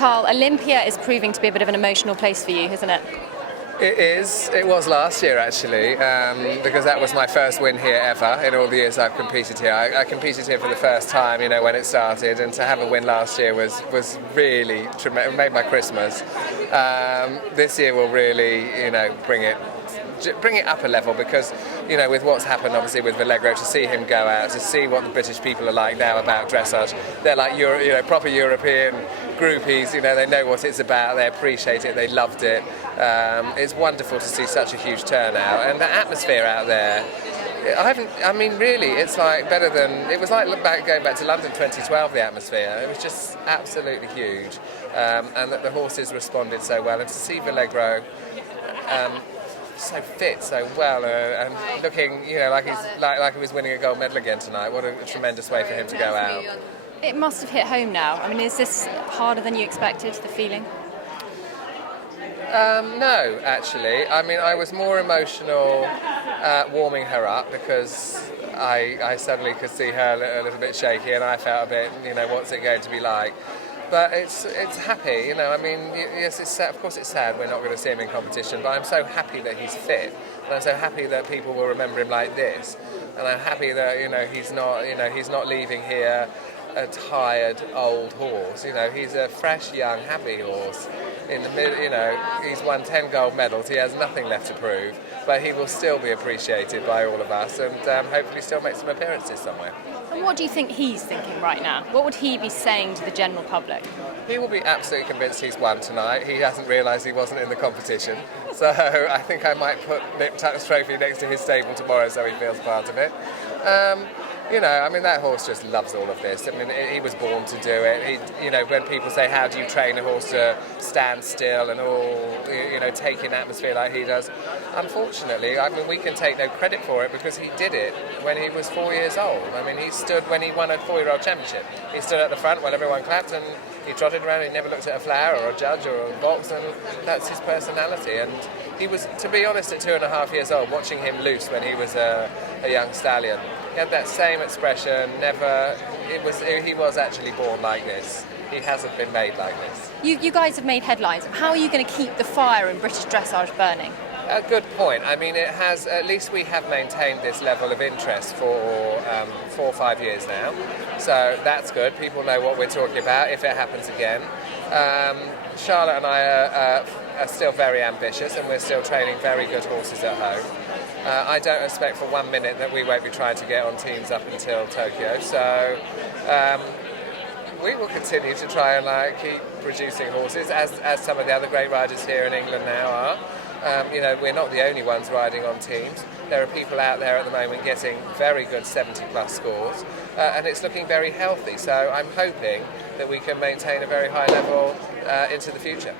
Carl, Olympia is proving to be a bit of an emotional place for you, isn't it? It is. It was last year actually, because that was my first win here ever in all the years I've competed here. I competed here for the first time, when it started, and to have a win last year was really tremendous. It made my Christmas. This year will really, bring it up a level because, with what's happened obviously with Valegro, to see him go out, to see what the British people are like now about dressage. They're like proper European groupies. They know what it's about. They appreciate it. They loved it. It's wonderful to see such a huge turnout, and the atmosphere out there. Really, it's like better than it was like going back to London 2012. The atmosphere, it was just absolutely huge, and that the horses responded so well, and to see Valegro so fit, so well, and looking, like he was winning a gold medal again tonight. What a tremendous way for him to go out. It must have hit home now. Is this harder than you expected, the feeling? No, actually. I was more emotional warming her up because I suddenly could see her a little bit shaky, and I felt a bit, what's it going to be like? But it's happy, yes, it's sad. Of course it's sad we're not going to see him in competition, but I'm so happy that he's fit, and I'm so happy that people will remember him like this, and I'm happy that, he's not leaving here a tired old horse. He's a fresh, young, happy horse. In the middle, he's won 10 gold medals. He has nothing left to prove, but he will still be appreciated by all of us, and hopefully still make some appearances somewhere. And what do you think he's thinking right now? What would he be saying to the general public? He will be absolutely convinced he's won tonight. He hasn't realised he wasn't in the competition, so I think I might put Nip Tuck's trophy next to his stable tomorrow so he feels part of it. That horse just loves all of this. He was born to do it. When people say, how do you train a horse to stand still and all, take in atmosphere like he does? Unfortunately, we can take no credit for it because he did it when he was 4 years old. He stood when he won a 4-year-old championship. He stood at the front while everyone clapped, and he trotted around. He never looked at a flower or a judge or a box, and that's his personality. And he was, to be honest, at 2.5 years old, watching him loose when he was a young stallion. He had that same expression. He was actually born like this. He hasn't been made like this. You guys have made headlines. How are you going to keep the fire in British dressage burning? A good point. It has, at least we have maintained this level of interest for 4 or 5 years now. So that's good. People know what we're talking about if it happens again. Charlotte and I are still very ambitious, and we're still training very good horses at home. I don't expect for 1 minute that we won't be trying to get on teams up until Tokyo. So we will continue to try and keep producing horses, as some of the other great riders here in England now are. We're not the only ones riding on teams. There are people out there at the moment getting very good 70-plus scores, and it's looking very healthy. So I'm hoping that we can maintain a very high level into the future.